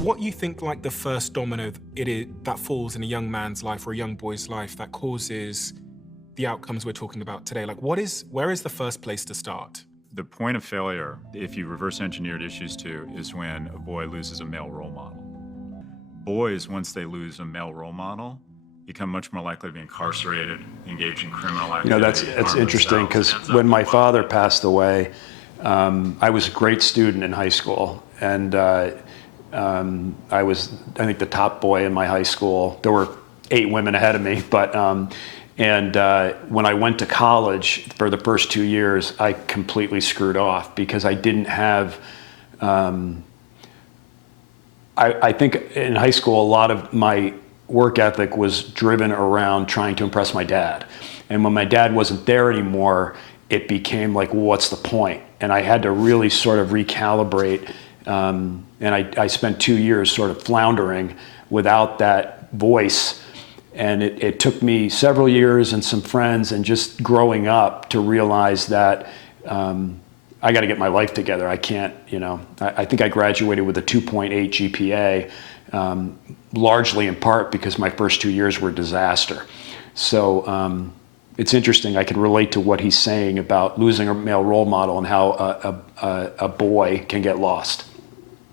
what you think like the first domino that falls in a young man's life or a young boy's life that causes the outcomes we're talking about today? Like where is the first place to start? The point of failure, if you reverse engineered issues to, is when a boy loses a male role model. Boys, once they lose a male role model, become much more likely to be incarcerated, engage in criminal activity. You know, that's interesting, because when my father passed away, I was a great student in high school, and I was, I think, the top boy in my high school. There were 8 women ahead of me, but when I went to college for the first 2 years, I completely screwed off because I didn't have. I think in high school, a lot of my work ethic was driven around trying to impress my dad. And when my dad wasn't there anymore, it became like, well, what's the point? And I had to really sort of recalibrate. And I spent 2 years sort of floundering without that voice. And it took me several years and some friends and just growing up to realize that I got to get my life together. I can't, I think I graduated with a 2.8 GPA, largely in part because my first 2 years were a disaster. So it's interesting. I can relate to what he's saying about losing a male role model and how a boy can get lost.